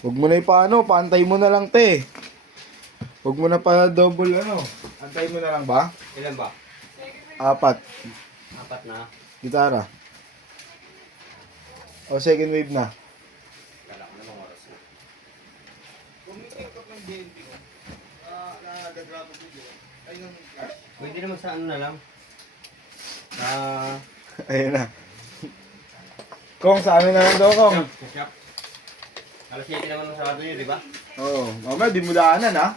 Huwag mo na ipaano, paantay mo na lang te. Huwag mo na pa double ano. Antay mo na lang ba? Ilan ba? 4. 4 na. Gitara. O second wave na. Kala ko namang oras na. Pwede naman sa ano na lang. Sa... Ayun na. Kong, sa amin na lang daw, Kong. Shop. Alas 7 naman ng Sabado yun, di ba? Oo. Mamaya, di mo daanan, ha?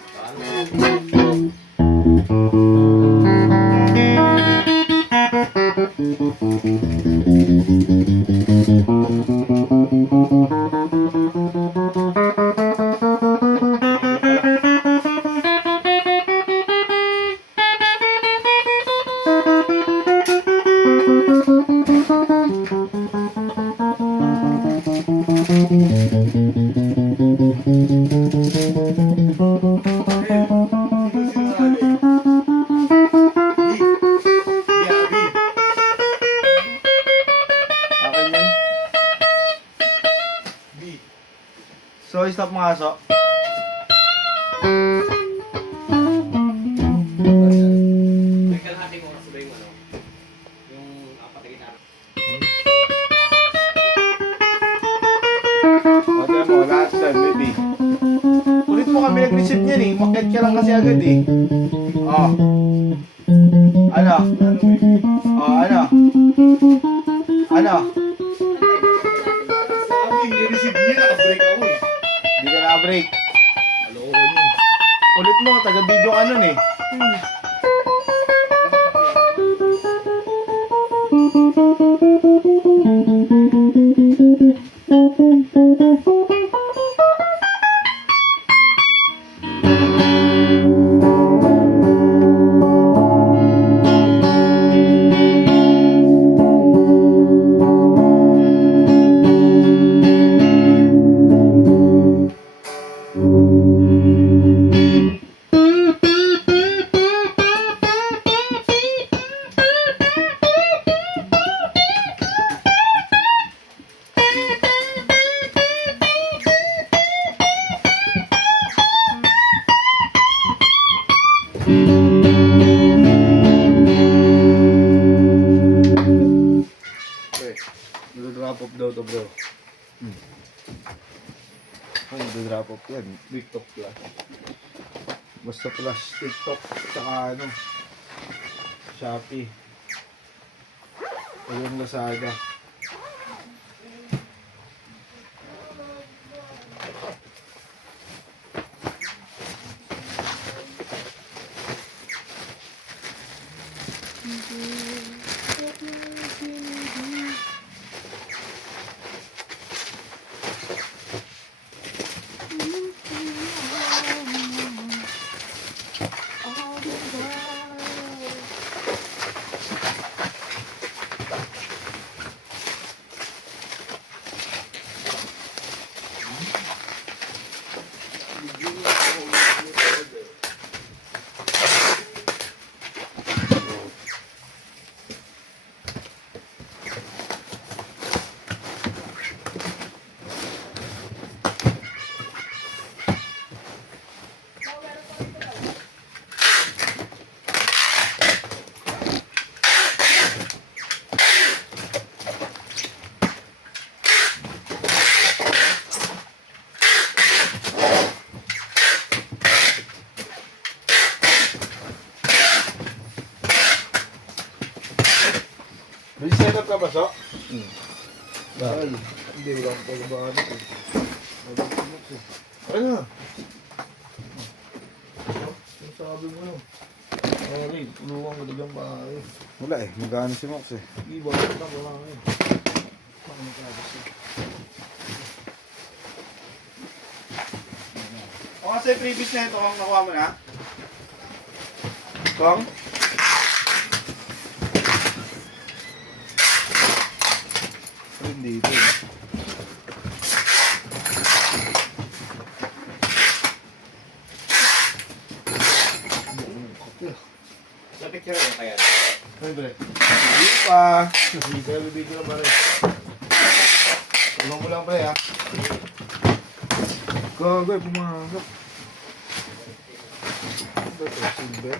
So, stop mga aso. May kalahating oras ba yung ano? Yung apat na gitara? O, tiyan mo, last time, baby. Ulit mo kami nag-receive niyan eh. Maket ka lang kasi agad eh. O. Ano? O, ano? Ano? Sabi, i-receive niya, naka-break ako eh. Hindi ka na-break. Aloko yun. Ulit mo, taga-video ka nun eh. Okay. Nag-drop off daw to bro. Ay, nag-drop off yan. TikTok plus. Basta plus TikTok. Tsaka ano. Shopee. Ayun Lazada. May setup ka ba, So? Dahil, hindi wala akong pagbabahan ito. Ano na? Ano sabi mo no? Ay, tulungan ko digang bahay. Wala eh, magano si Mox eh. Hindi, bakit na wala ngayon. Baka magkabas eh. O kasi previous na ito, kung nakuha mo na? Kong? Hindi ito. Sa picture mo kaya? Hindi pa. Kaya bibigyan lang pare. Tulong mo lang pare ha. Gagay, pumasok. Ano ito? Silver?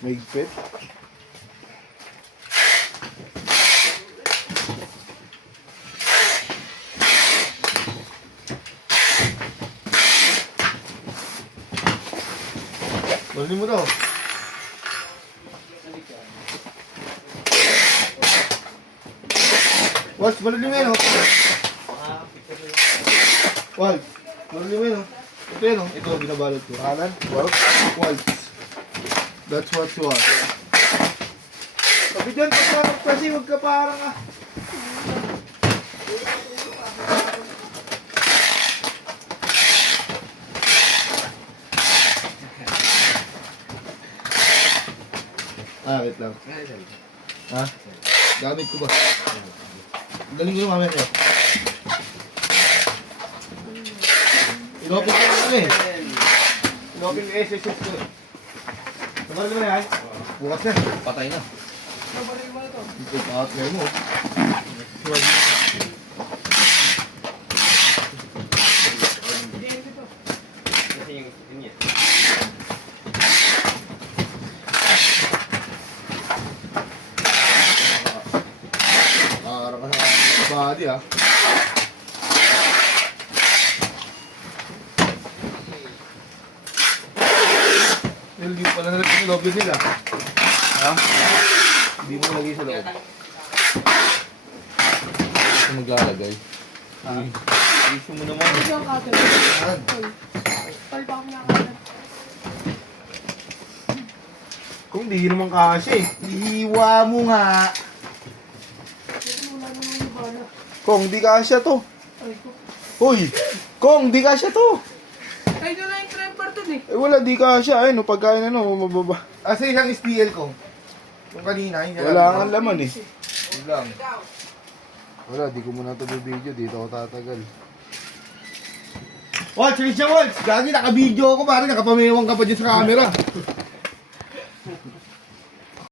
Maigpit? Balik mo daw. Waltz, balik mo yun, oh. Waltz, balik mo yun, oh. Ito yun, oh. Ito, binabalot ko. Kanan, waltz, waltz. That's what you want. Sabi dyan, kasi huwag ka parang, ah. Wait lang. Ha? Gamit ko ba? Galing ko yung mamaya niya. Inopin ko lang kami. Inopin yung SSS ko. Nabaril mo na yan? Bukas na. Patay na. Ito pa at mo. Kasi yung yun. Parang ka sa body ah. Hindi pa na nalagay sa loob yun nila. Ha? Hindi mo nalagay sa loob. Ito maglalagay. Ha? Iso mo naman. Ito ang cutter. Saan? Palpa ko na cutter. Kung di naman kasi. Ihiwa mo nga. Wala naman yung bala. Kung di kasya to. Ay ko. Hoy! Kung di kasya to. Ay, doon na yung crimper dun eh. Eh wala, di kasya. Ayun, pagkain mababa. Asa isang SPL ko? Yung kanina, hindi wala nga laman eh. Yun lang. Wala, di ko muna ito video. Dito ako tatagal. Waltz, Richard Waltz! Gagi, naka-video ako. Parang nakapamewang ka pa dyan sa camera.